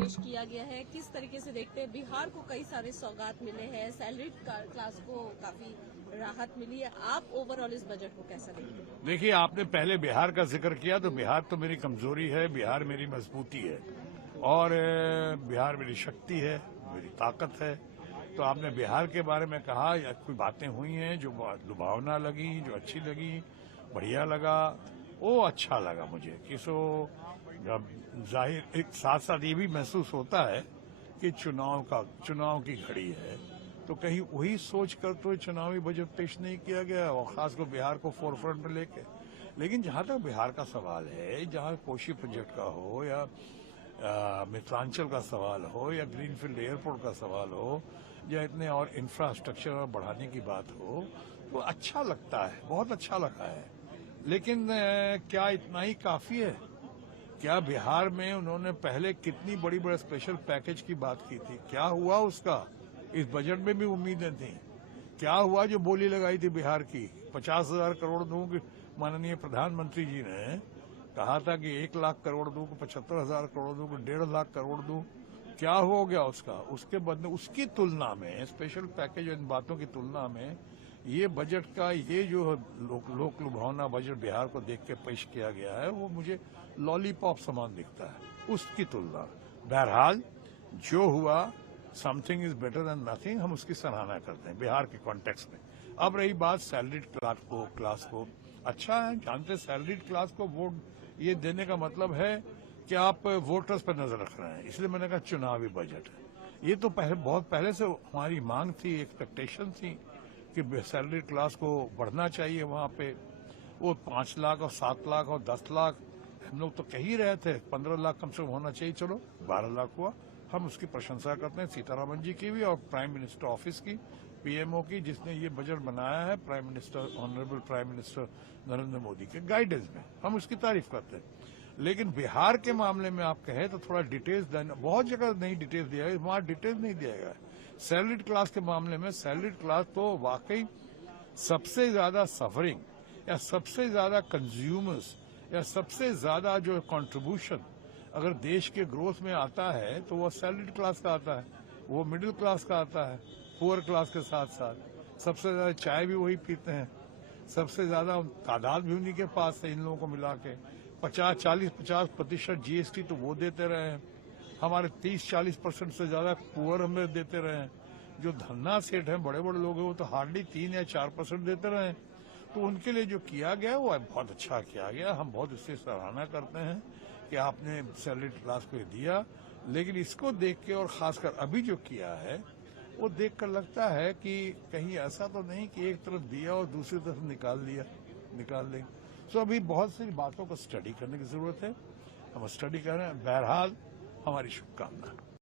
पेश किया गया है, किस तरीके से देखते हैं? बिहार को कई सारे सौगात मिले हैं, सैलरीड क्लास को काफी राहत मिली है। आप ओवरऑल इस बजट को कैसा देखते हैं? देखिए, आपने पहले बिहार का जिक्र किया तो बिहार तो मेरी कमजोरी है, बिहार मेरी मजबूती है और बिहार मेरी शक्ति है, मेरी ताकत है। तो आपने बिहार के बारे में कहा, या कोई बातें हुई हैं जो लुभावना लगी, जो अच्छी लगी, बढ़िया लगा, वो अच्छा लगा मुझे कि जब जाहिर एक साथ साथ ये भी महसूस होता है कि चुनाव की घड़ी है, तो कहीं वही सोच कर तो चुनावी बजट पेश नहीं किया गया और खासकर बिहार को फोरफ्रंट में लेके। लेकिन जहां तक बिहार का सवाल है, जहां कोशी प्रोजेक्ट का हो या मिथिलांचल का सवाल हो या ग्रीनफील्ड एयरपोर्ट का सवाल हो या इतने और इंफ्रास्ट्रक्चर बढ़ाने की बात हो, तो अच्छा लगता है, बहुत अच्छा लगा है। लेकिन क्या इतना ही काफी है? क्या बिहार में उन्होंने पहले कितनी बड़ी बड़ी स्पेशल पैकेज की बात की थी, क्या हुआ उसका? इस बजट में भी उम्मीदें थी। क्या हुआ जो बोली लगाई थी बिहार की 50,000 करोड़ दूं? माननीय प्रधानमंत्री जी ने कहा था कि 1 लाख करोड़ दूं, 75,000 करोड़ दूं, 1.5 लाख करोड़ दूं। क्या हो गया उसका? उसके बदले उसकी तुलना में, स्पेशल पैकेज इन बातों की तुलना में, ये बजट का ये जो लोक लुभावना बजट बिहार को देख के पेश किया गया है, वो मुझे लॉलीपॉप समान दिखता है उसकी तुलना। बहरहाल जो हुआ, something is better than nothing, हम उसकी सराहना करते हैं बिहार के कॉन्टेक्स्ट में। अब रही बात सैलरीड क्लास को, अच्छा है, जानते सैलरीड क्लास को वोट ये देने का मतलब है कि आप वोटर्स पर नजर रख रहे हैं, इसलिए मैंने कहा चुनावी बजट है। ये तो बहुत पहले से हमारी मांग थी, एक्सपेक्टेशन थी कि सैलरी क्लास को बढ़ना चाहिए। वहां पे वो 5 लाख और 7 लाख और 10 लाख हम लोग तो कह ही रहे थे, 15 लाख कम से कम होना चाहिए, चलो 12 लाख हुआ। हम उसकी प्रशंसा करते हैं सीतारामन जी की भी और प्राइम मिनिस्टर ऑफिस की, पीएमओ की, जिसने ये बजट बनाया है, prime minister honourable prime minister Narendra Modi के गाइडेंस में, हम उसकी तारीफ करते हैं। लेकिन बिहार के मामले में आप कहें तो थोड़ा डिटेल्स देना, बहुत जगह नहीं डिटेल्स दिया है, वहां डिटेल्स नहीं दिया गया है। सैलरीड क्लास के मामले में सैलरीड क्लास तो वाकई सबसे ज्यादा सफरिंग या सबसे ज्यादा कंज्यूमर्स या सबसे ज्यादा जो कंट्रीब्यूशन अगर देश के ग्रोथ में आता है तो वो सैलरीड क्लास का आता है, वो मिडिल क्लास का आता है, पुअर क्लास के साथ साथ सबसे ज्यादा चाय भी वही पीते हैं, सबसे ज्यादा तादाद भी उन्हीं के पास है। इन लोगों को मिला के 50% जीएसटी तो वो देते रहे हैं, हमारे 30-40% से ज्यादा पुअर हमें देते रहे हैं। जो धन्ना सेठ हैं, बड़े बड़े लोग हैं, वो तो हार्डली 3 या 4% देते रहे हैं। तो उनके लिए जो किया गया वो बहुत अच्छा किया गया, हम बहुत इससे सराहना करते हैं कि आपने सैलरीड क्लास को दिया। लेकिन इसको देख के और खासकर अभी जो किया है वो देख कर लगता है कि कहीं ऐसा तो नहीं कि एक तरफ दिया और दूसरी तरफ निकाल देंगे। सो अभी बहुत सारी बातों को स्टडी करने की जरूरत है, हम स्टडी कर रहे हैं। बहरहाल हमारी शुभकामना।